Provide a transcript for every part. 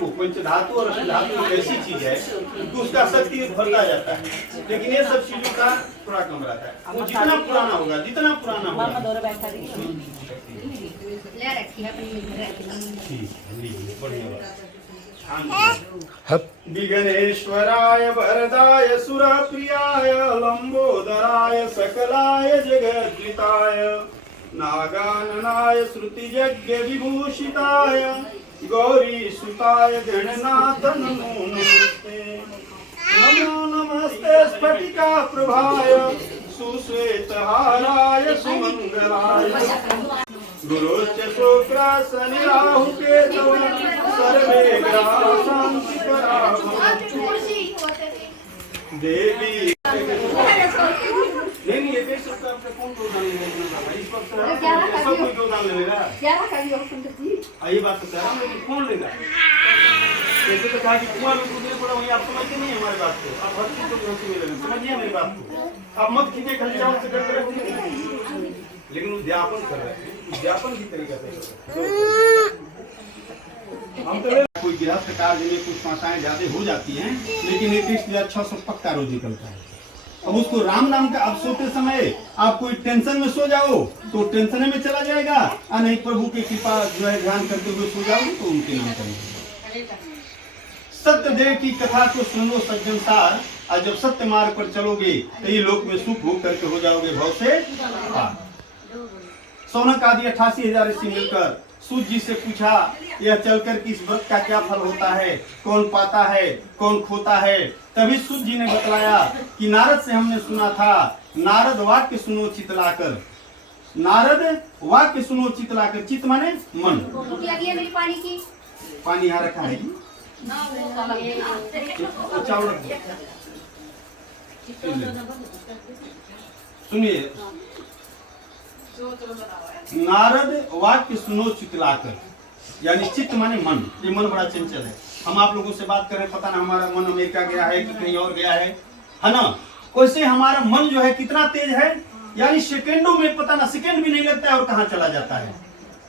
देखो पंच धातु और धातु एक ऐसी चीज है कि उसका शक्ति बढ़ता जाता है, लेकिन ये सब चीजों का थोड़ा कम रहता है। वो जितना पुराना होगा विघ्नेश्वराय वरदाय सुरप्रियाय लंबोदराय सकलाय जगद्विताय नागाननाय श्रुतियज्ञ विभूषिताय गौरी सुताय गणनाथ नमो नमस्ते। नमो नमस्ते स्फटिका प्रभाय सुश्वेतहाराय सुमंगलाय गुरुश्च शुक्र शनि राहु केतव सर्वे ग्रहाः शान्तिकराः देवी। नहीं ये कैसे आपका कौन योगदान लेगा भाई? इस वक्त सब कोई योगदान लेगा। ये बात तो कह रहा हूँ, लेकिन कौन लेगा? जैसे तो कहा कि कुआं में कूदने पड़ा, वही आप समझते नहीं हमारी बात को। आप हर चीज को हंसी में लेना, समझिए मेरी बात को। आप मत खींचे खाली चावल से करते रहते, लेकिन उद्यापन कर रहे हैं, उद्यापन की तरीका से। हम तो कोई गृहस्थ कार्य में कुछ समस्याएं ज्यादा हो जाती हैं, लेकिन 21,600 पक्का रोज निकलता है। अब उसको राम नाम का, अब सोते समय आप कोई टेंशन में सो जाओ तो टेंशन में चला जाएगा, और नहीं प्रभु की कृपा जो है ध्यान करते हुए सो जाओगे तो उनके नाम करेंगे। सत्य देव की कथा को सुनो सज्जन सार, और जब सत्य मार्ग पर चलोगे तो ये लोक में सुख भोग करके हो जाओगे भव से पार। सौनक आदि 88,000 ऋषि मिलकर सूत जी से पूछा, यह चलकर कि इस व्रत का क्या फल होता है, कौन पाता है, कौन खोता है। तभी सूत जी ने बतलाया कि नारद से हमने सुना था, नारद वाक्य सुनो चितलाकर। नारद वाक्य सुनो चितलाकर, चित माने मन। पानी यहाँ रखा है सुनिए, नारद वाक्य सुनो चितलाकर, यानी चित्त माने मन। ये मन बड़ा चंचल है। हम आप लोगों से बात कर रहे हैं, पता ना हमारा मन अमेरिका गया है कि कहीं और गया है ना। वैसे हमारा मन जो है कितना तेज है, यानी सेकंडों में पता ना, सेकंड भी नहीं लगता है और कहाँ चला जाता है।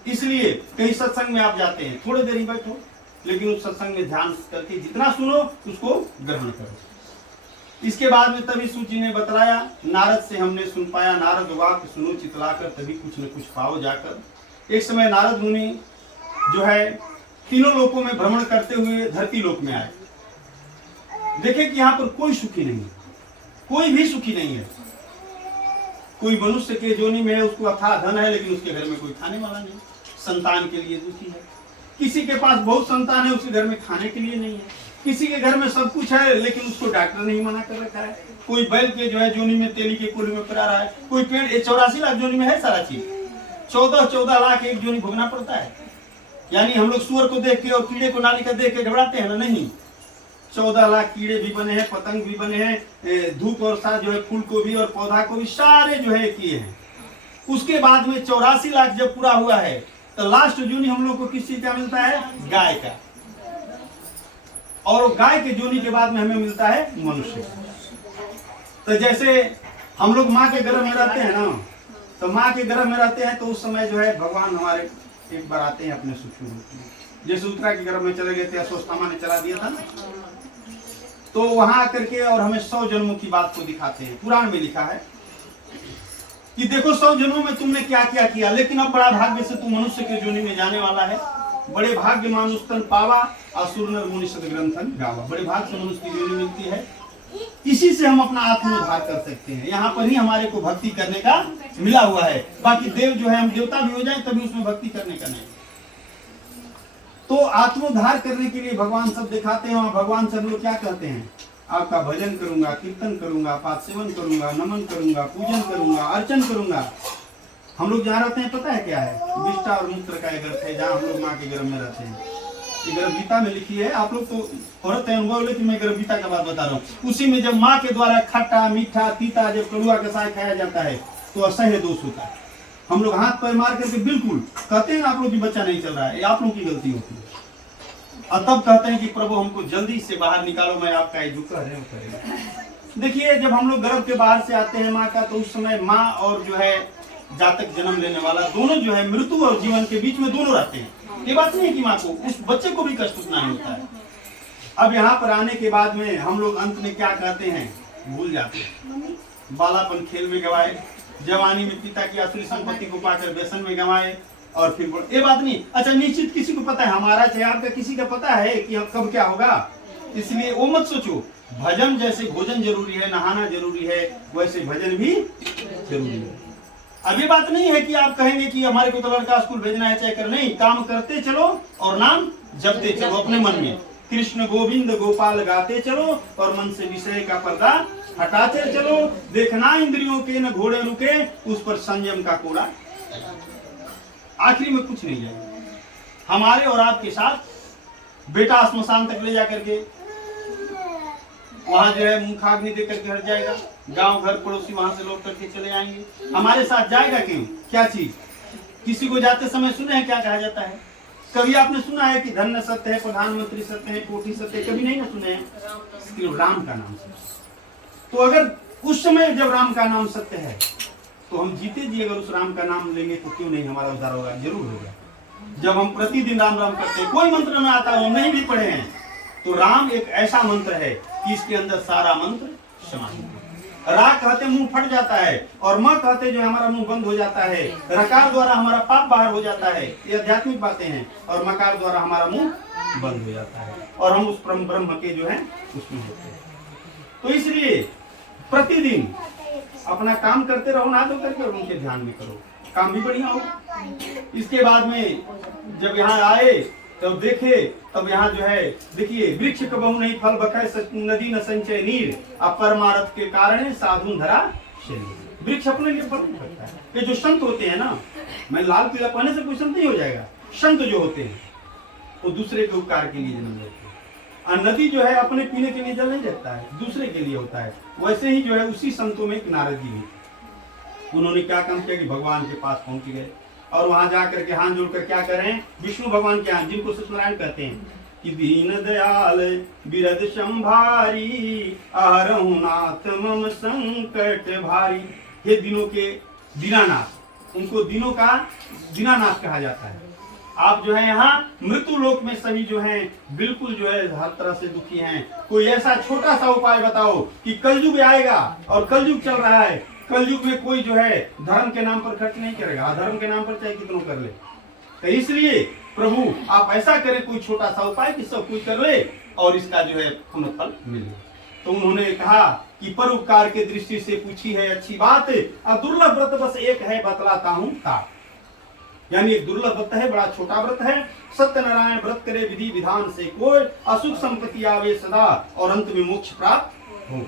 इसलिए कहीं सत्संग में आप जाते हैं, थोड़ी देर ही बैठो, लेकिन उस सत्संग में ध्यान करके जितना सुनो उसको ग्रहण करो। इसके बाद में तभी सूत जी ने बतलाया, नारद से हमने सुन पाया, नारद वाक्य सुनो चितलाकर, तभी कुछ न कुछ पाओ जाकर। एक समय नारद मुनि जो है तीनों लोकों में भ्रमण करते हुए धरती लोक में आए। देखे कि यहाँ पर कोई सुखी नहीं है, कोई भी सुखी नहीं है। कोई मनुष्य के जोनी में है, उसको अथाह धन है, लेकिन उसके घर में कोई खाने वाला नहीं, संतान के लिए दुखी है। किसी के पास बहुत संतान है, उसके घर में खाने के लिए नहीं है। किसी के घर में सब कुछ है, लेकिन उसको डॉक्टर नहीं मना कर रखा है। कोई बैल के जो है जोनी में तेली के कुल में पड़ा रहा है। कोई पेड़ 84 लाख जोनी में है सारा चीज, 14 लाख एक जोनी भोगना पड़ता है। यानी हम लोग सुअर को देख के और कीड़े को नाली का देख के घबराते हैं ना, नहीं। 14 लाख कीड़े भी बने हैं, पतंग भी बने हैं, धूप और साथ जो है फूल को भी और पौधा को भी सारे जो है किए हैं। उसके बाद में 84 लाख जब पूरा हुआ है तो लास्ट जोनी हम लोग को किस चीज का मिलता है? गाय का। और गाय के जोनी के बाद में हमें मिलता है मनुष्य। तो जैसे हम लोग माँ के गर्भ में रहते हैं ना, तो माँ के गर्भ में रहते हैं तो उस समय जो है भगवान हमारे एक बार आते हैं अपने सूक्ष्म रूप में। जैसे उत्तरा के गर्भ में चले गए थे, अश्वत्थामा ने चला दिया था ना, तो वहां आकर के और हमें 100 जन्मों की बात को दिखाते हैं। पुराण में लिखा है कि देखो 100 जन्मों में तुमने क्या क्या किया, लेकिन अब बड़ा भाग्य से तू मनुष्य के जोनी में जाने वाला है। बड़े भाग्य मानुष तन पावा, असुर नर मुनि सद्ग्रंथन गावा। बड़े भाग से मनुष्य की जोनी मिलती है। इसी से हम अपना आत्मोद्धार कर सकते हैं। यहाँ पर ही हमारे को भक्ति करने का मिला हुआ है। बाकी देव जो है, हम देवता भी हो जाए तभी उसमें भक्ति करने का नहीं। तो आत्मोद्धार करने के लिए भगवान सब दिखाते हैं। और भगवान से हम लोग क्या कहते हैं? आपका भजन करूंगा, कीर्तन करूंगा, पाठ सेवन करूंगा, नमन करूंगा, पूजन करूंगा, अर्चन करूंगा। हम लोग जहाँ रहते हैं पता है क्या है? विष्टा और मूत्र का एक अर्थ है, जहाँ हम लोग माँ के गर्भ में रहते हैं। ये गर्भ गीता में लिखी है। आप लोग तो औरत है अनुभव, लेकिन मैं गर्भ गीता का बात बता रहा हूँ। उसी में जब माँ के द्वारा खट्टा मीठा तीता जब कड़ुआ कसाय खाया जाता है तो असह्य दोष होता है। हम लोग हाथ पैर मार करके बिल्कुल कहते हैं आप लोग की बच्चा नहीं चल रहा है, ये आप लोग की गलती होती है। और तब कहते हैं कि प्रभु हमको जल्दी से बाहर निकालो, मैं आपका जो कह रहे हो करेगा। देखिए जब हम लोग गर्भ के बाहर से आते हैं माँ का, तो उस समय माँ और जो है जातक जन्म लेने वाला दोनों जो है मृत्यु और जीवन के बीच में दोनों रहते हैं। ये बात नहीं है कि माँ को, उस बच्चे को भी कष्ट उतना ही होता है। अब यहाँ पर आने के बाद में हम लोग अंत में क्या कहते हैं, भूल जाते हैं। बालापन खेल में गवाए, जवानी में पिता की असली संपत्ति को पाकर व्यसन में गवाए, और फिर ये बात नहीं। अच्छा, निश्चित किसी को पता है, हमारा चाहे आपका, किसी का पता है कि कब क्या होगा, इसलिए वो मत सोचो। भजन जैसे भोजन जरूरी है, नहाना जरूरी है, वैसे भजन भी जरूरी है। अब ये बात नहीं है कि आप कहेंगे कि हमारे को तो लड़का स्कूल भेजना है चाहे कर, नहीं, काम करते चलो और नाम जपते चलो अपने मन में, कृष्ण गोविंद गोपाल गाते चलो और मन से विषय का पर्दा हटाते चलो। देखना इंद्रियों के न घोड़े रुके, उस पर संयम का कोड़ा। आखिरी में कुछ नहीं जाएगा। हमारे और आपके साथ बेटा श्मशान तक ले जाकर के वहां जो है मुंह खाग्नि देकर के हट जाएगा, गांव घर पड़ोसी वहां से लौट करके चले आएंगे। हमारे साथ जाएगा क्यों, क्या चीज? किसी को जाते समय सुने हैं क्या कहा जाता है? कभी आपने सुना है कि धन्य सत्य है, प्रधानमंत्री सत्य है, कोटि सत्य है? कभी नहीं ना सुने हैं। सिर्फ राम का नाम सत्य। तो अगर उस समय जब राम का नाम सत्य है तो हम जीते जी अगर उस राम का नाम लेंगे तो क्यों नहीं हमारा उद्धार होगा? जरूर होगा। जब हम प्रतिदिन राम राम करते हैं, कोई मंत्र ना आता हो, नहीं भी पढ़े हैं, तो राम एक ऐसा मंत्र है कि इसके अंदर सारा मंत्र समाहित है। रा कहते मुंह फट जाता है, और म कहते जो हमारा मुंह बंद हो जाता है। रकार द्वारा हमारा पाप बाहर हो जाता है, ये आध्यात्मिक बातें हैं, और मकार द्वारा हमारा मुंह बंद हो जाता है और हम उस परम ब्रह्म के जो है उसमें होते हैं। तो इसलिए प्रतिदिन अपना काम करते रहो, ना धो करके, और उनके ध्यान में करो, काम भी बढ़िया हो। इसके बाद में जब यहाँ आए तब देखे, तब यहाँ जो है देखिए, वृक्ष कबहु नहीं फल बखै, नदी न संचय नीर, अब परमारथ के कारण साधु धरा शरीर। वृक्ष अपने लिए फल नहीं करता है। ये जो संत होते हैं ना, मैं लाल पीला पहने से कोई संत नहीं हो जाएगा। संत जो होते हैं वो दूसरे के उपकार के लिए जन्म लेते हैं। और नदी जो है अपने पीने के लिए जल नहीं देता है, दूसरे के लिए होता है। वैसे ही जो है उसी संतों में एक नारद जी भी, उन्होंने क्या काम किया कि भगवान के पास पहुंच गए, और वहां जाकर के हाथ जोड़कर क्या करें, विष्णु भगवान के हाथ, जिनको सत्यनारायण कहते हैं, कि दीन दयाल बिरद संभारी, आहरहु नाथ मम संकट भारी। हे दिनों के दीनानाथ, उनको दिनों का दीनानाथ कहा जाता है। आप जो है यहाँ मृत्यु लोक में सभी जो हैं बिल्कुल जो है हर तरह से दुखी हैं। कोई ऐसा छोटा सा उपाय बताओ कि कलयुग आएगा, और कलयुग चल रहा है, कलयुग में कोई जो है धर्म के नाम पर खर्च नहीं करेगा, अधर्म के नाम पर चाहे कितनों कर ले। तो इसलिए प्रभु आप ऐसा करें कोई छोटा सा उपाय कि सब कुछ कर ले और इसका जो है पुण्य फल मिले। तो उन्होंने कहा कि परोपकार के दृष्टि से पूछी है अच्छी बात, अब दुर्लभ व्रत बस एक है बतलाता हूँ ता। यानी एक दुर्लभ व्रत है, बड़ा छोटा व्रत है। सत्यनारायण व्रत करे विधि विधान से कोई, असुख संपत्ति आवे सदा और अंत में मोक्ष प्राप्त हो।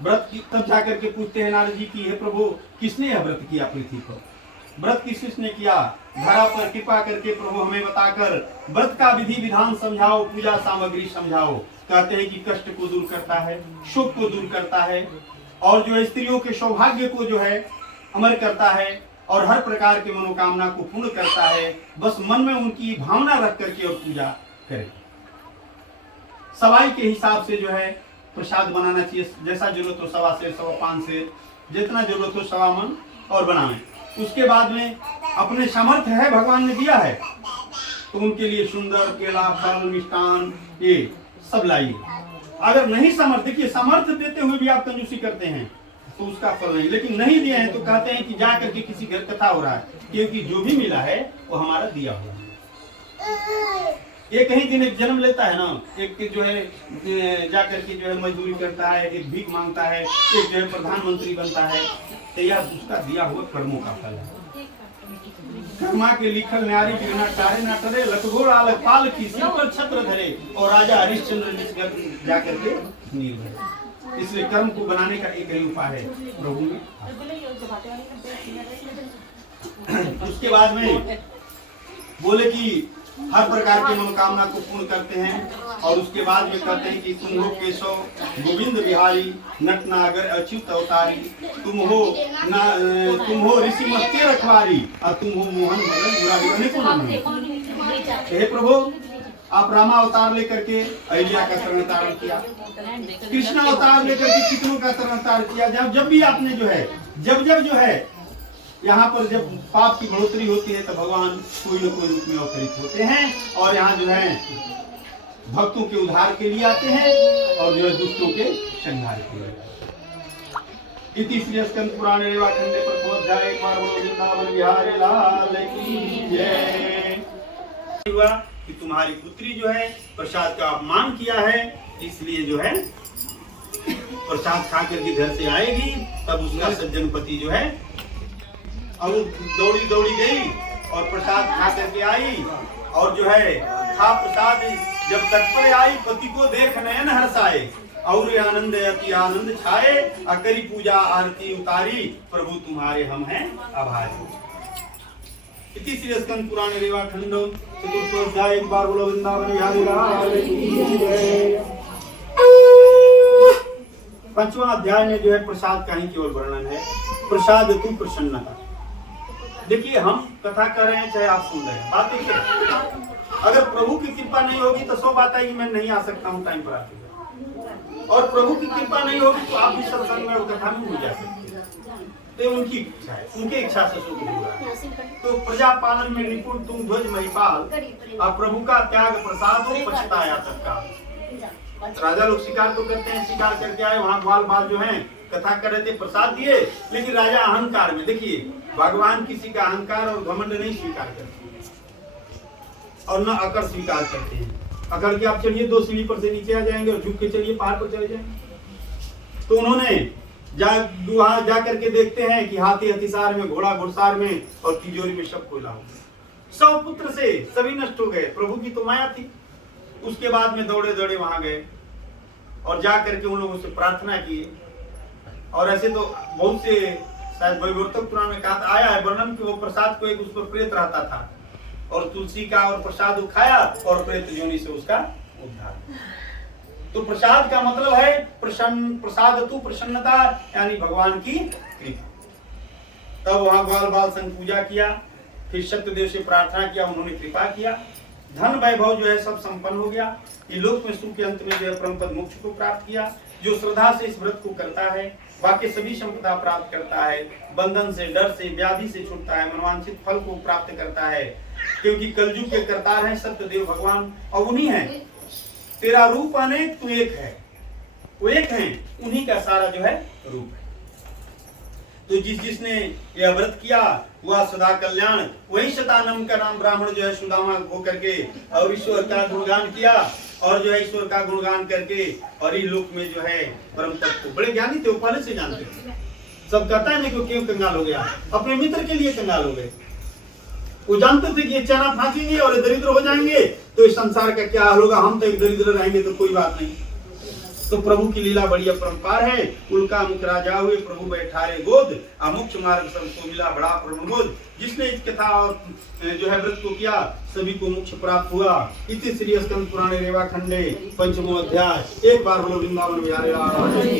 व्रत की तब जाकर के पूछते हैं नारद जी की, हे प्रभु किसने यह व्रत किया पृथ्वी पर? व्रत किसने किया? धरा पर कृपा करके प्रभु हमें बताकर व्रत का विधि विधान समझाओ, पूजा सामग्री समझाओ। कहते हैं कि कष्ट को दूर करता है, शोक को दूर करता है, और जो है स्त्रियों के सौभाग्य को जो है अमर करता है, और हर प्रकार के मनोकामना को पूर्ण करता है। बस मन में उनकी भावना रख करके और पूजा करें। सवाई के हिसाब से जो है प्रसाद बनाना चाहिए, जैसा जरूरत हो 1.25 सेर 5.25 सेर, जितना जरूरत हो 1.25 मन और बनाएं। उसके बाद में अपने सामर्थ्य है, भगवान ने दिया है, तो उनके लिए सुंदर केला फल मिष्टान ये सब लाइए। अगर नहीं सामर्थ्य, देखिए सामर्थ्य देते हुए भी आप कंजूसी करते हैं तो उसका फल नहीं, लेकिन नहीं दिए हैं तो कहते हैं कि जा करके किसी घर कथा हो रहा है, क्योंकि जो भी मिला है वो हमारा दिया हुआ है। एक ही दिन एक जन्म लेता है ना, एक जो है जाकर के जो है मजदूरी करता है, एक भीख मांगता है, एक जो है प्रधानमंत्री बनता है, तो यह उसका दिया हुआ कर्मों का फल है। कर्मा के लिखल न्यारी बिना चाहे ना करे, लखगोर आलक पाल की सिर पर छत्र धरे, और राजा हरिश्चंद्र जिस घर जाकर के नील भरे। इसलिए कर्म को बनाने का एक ही उपाय है प्रभु में। उसके बाद में बोले कि हर प्रकार के मनोकामना को पूर्ण करते हैं, और उसके बाद में कहते हैं कि तुम हो केशव गोविंद बिहारी, नटनागर अच्युत अवतारी, तुम हो ऋषि मत के रखवारी, और तुम हो मोहन मदन मुरारी। अनेकों नाम हैं। हे प्रभु आप रामा अवतार लेकर के अहिल्या का शरण धारण किया, कृष्णा अवतार लेकर के कितनों का शरण धारण किया। जब भी आपने जो है जब जो है यहाँ पर जब पाप की बढ़ोतरी होती है तो भगवान कोई न कोई रूप में अवतरित होते हैं और यहाँ जो है भक्तों के उद्धार के लिए आते हैं और जो है दुष्टों के संहार के लिए। इति श्री स्कंद पुराण रेवा खंडे पर अध्याय एक बार बोलो वृंदावन बिहारी लाल की जय। हुआ कि तुम्हारी पुत्री जो है प्रसाद का अपमान किया है, इसलिए जो है प्रसाद खा करके घर से आएगी, तब उसका सज्जन पति जो है अब दौड़ी दौड़ी गई और प्रसाद खा करके आई और जो है खा प्रसाद जब तट पर आई, पति को देख नयन हर्षाए और आनंद अति आनंद छाए, अकरी पूजा आरती उतारी, प्रभु तुम्हारे हम हैं आभारी। इति श्री स्कंद पुराण रेवा खंड चतुर्थ अध्याय एक बार बोलो वृंदावन बिहारी लाल की जय। पांचवा अध्याय में जो है प्रसाद का ही केवल वर्णन है। प्रसाद तू प्रसन्नता। देखिए हम कथा कर रहे हैं चाहे आप सुन रहे हैं, बात देखिए अगर प्रभु की कृपा नहीं होगी तो सब बात है कि मैं नहीं आ सकता हूँ टाइम पर आके, और प्रभु की कृपा नहीं होगी तो आप भी सत्संग में और कथा में हो जा सकते। तो उनकी इच्छा है, उनके इच्छा से सुख होगा। तो प्रजा पालन में निपुण तुम ध्वज महिपाल, अब प्रभु का त्याग प्रसाद हो पछताया तत्काल। राजा लोग शिकार तो करते हैं, शिकार करके आए, वहाँ ग्वाल बाल जो है कथा कर रहे थे, प्रसाद दिए, लेकिन राजा अहंकार में, देखिए भगवान किसी का अहंकार और घमंड नहीं स्वीकार करते और न अकड़ स्वीकार करते हैं। अकड़ के आप चलिए 2 सीढ़ी पर से नीचे आ जाएंगे और झुक के चलिए पहाड़ पर चले जाएंगे। तो उन्होंने वहां जा करके देखते हैं कि हाथी हथिसार में, घोड़ा घुड़सार में और तिजोरी में सब कोयला हो गया। 100 पुत्र से सभी नष्ट हो गए। प्रभु की तो माया थी। उसके बाद में दौड़े दौड़े वहां गए और जा करके उन लोगों से प्रार्थना की। और ऐसे तो बहुत से शायद वैवर्तक पुराण में कहा आया है वर्णन कि वो प्रसाद को एक उस पर प्रेत रहता था और तुलसी का और प्रसाद खाया और प्रेत योनि से उसका उद्धार। तो प्रसाद का मतलब है प्रसन्न, प्रसाद तू प्रसन्नता, यानी भगवान की कृपा। तब वहां ग्वाल बाल संग पूजा किया, फिर सत्यदेव से प्रार्थना किया, उन्होंने कृपा किया, धन वैभव जो है सब संपन्न हो गया। ये लोक में सुख के अंत में जो है परम पद मोक्ष को प्राप्त किया। जो श्रद्धा से इस व्रत को करता है बाकी सभी संपदा प्राप्त करता है, बंधन से, डर से, व्याधि से छूटता है, मनवांछित फल को प्राप्त करता है, क्योंकि कलयुग के करतार हैं सत्यदेव भगवान और उन्हीं हैं। तेरा रूप अनेक तू एक है, वो एक है, उन्हीं का सारा जो है रूप है। तो जिसने यह व्रत किया वह सदा कल्याण, वही शतानम का नाम ब्राह्मण जो है सुदामा हो करके और ईश्वर का गुणगान किया और जो है ईश्वर का गुणगान करके और इस लोक में जो है परम तत्व को, बड़े ज्ञानी थे, वो पहले से जानते थे। सब कहता है नहीं क्यों कंगाल हो गया, अपने मित्र के लिए कंगाल हो गए। वो जानते थे कि ये चना फांकेंगे और ये दरिद्र हो जाएंगे तो इस संसार का क्या हाल होगा, हम तो एक दरिद्र रहेंगे तो कोई बात नहीं। तो प्रभु की लीला बड़ी अपरंपार है। उल्का मुख राजा हुए प्रभु बैठारे गोद, अमुक्ष मार्ग सबको मिला बड़ा प्रमोद। जिसने इस कथा और जो है व्रत को किया सभी को मोक्ष प्राप्त हुआ। इति श्री स्कंद पुराण रेवा खंडे पंचमो अध्याय। एक बार बोलो वृंदावन बिहारी लाल की।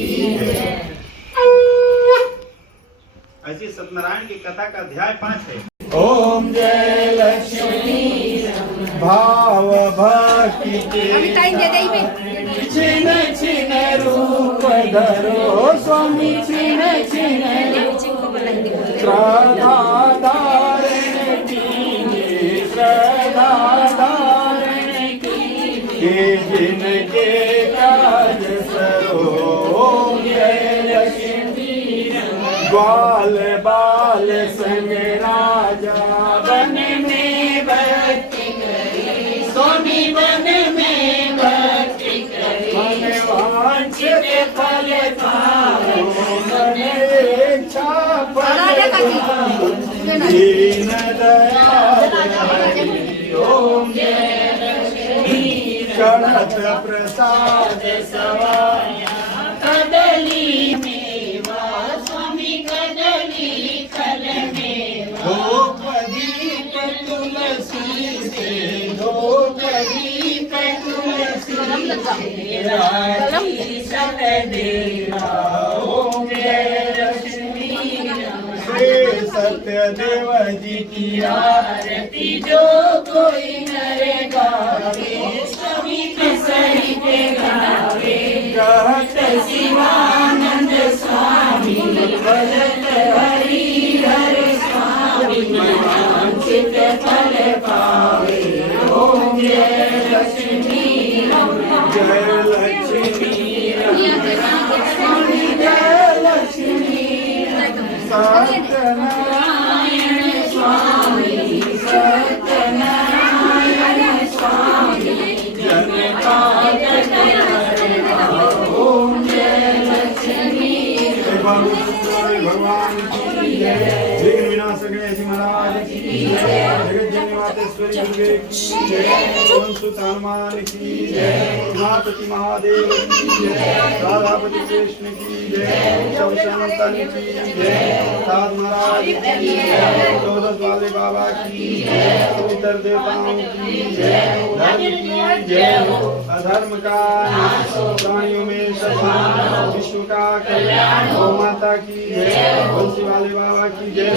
ऐसे सत्यनारायण की कथा का अध्याय 5 है। ओम जय लक्ष्मी भाव भक्ति छिन छिन रूप धरो स्वामी, छिन छिन श्रद्धा धारण कीजिए, श्रद्धा धारण कीजिए जिनके काज सरो। ओम जय लक्ष्मी ग्वाल बाल संग राजा बन में भक्ति करी, सोनी बन में भक्ति करी, मन वांछित फल पाओ, मन इच्छा फल पाओ, दीन दयाल हरि। ओम जय लक्ष्मी चढ़त प्रसाद सवाया, कदली मेवा स्वामी कदली फल मेवा, धूप दीप तुलसी से, धूप दीप तुलसी से, राखी सतदेवा। ओम जय लक्ष्मी श्री सत्यदेव जी की आरती जो कोई नरे गावे, सभी सही पे गावे, कहत शिवानंद स्वामी भजत हरि हर फल पावे। ओम जय लक्ष्मी जय लक्ष्मी स्वामी जय लक्ष्मी सत्यनारायण स्वामी सत्यनारायण स्वामी जन पाद ओम जय लक्ष्मी भगवान की जय। विघ्न विनाशक गणेश महाराज की जय। जगत जननी मातेश्वरी दुर्गे की जय। पवन सुत हनुमान की जय। उमापति महादेव की जय। राधापति कृष्ण की जय। सब संतन की जय। साध महाराज की जय। 14 वाले बाबा की जय। पितर देवताओं की जय। धर्म की जय। अधर्म का नाश, प्राणियों में सद्भाव, विश्व का कल्याण। गौ माता की जय। बंसी वाले बाबा की जय।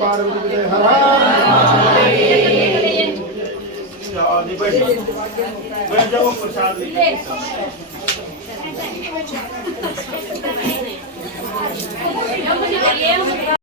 पार्वती की जय। हर हर बैठ जाओ, प्रसाद लेके।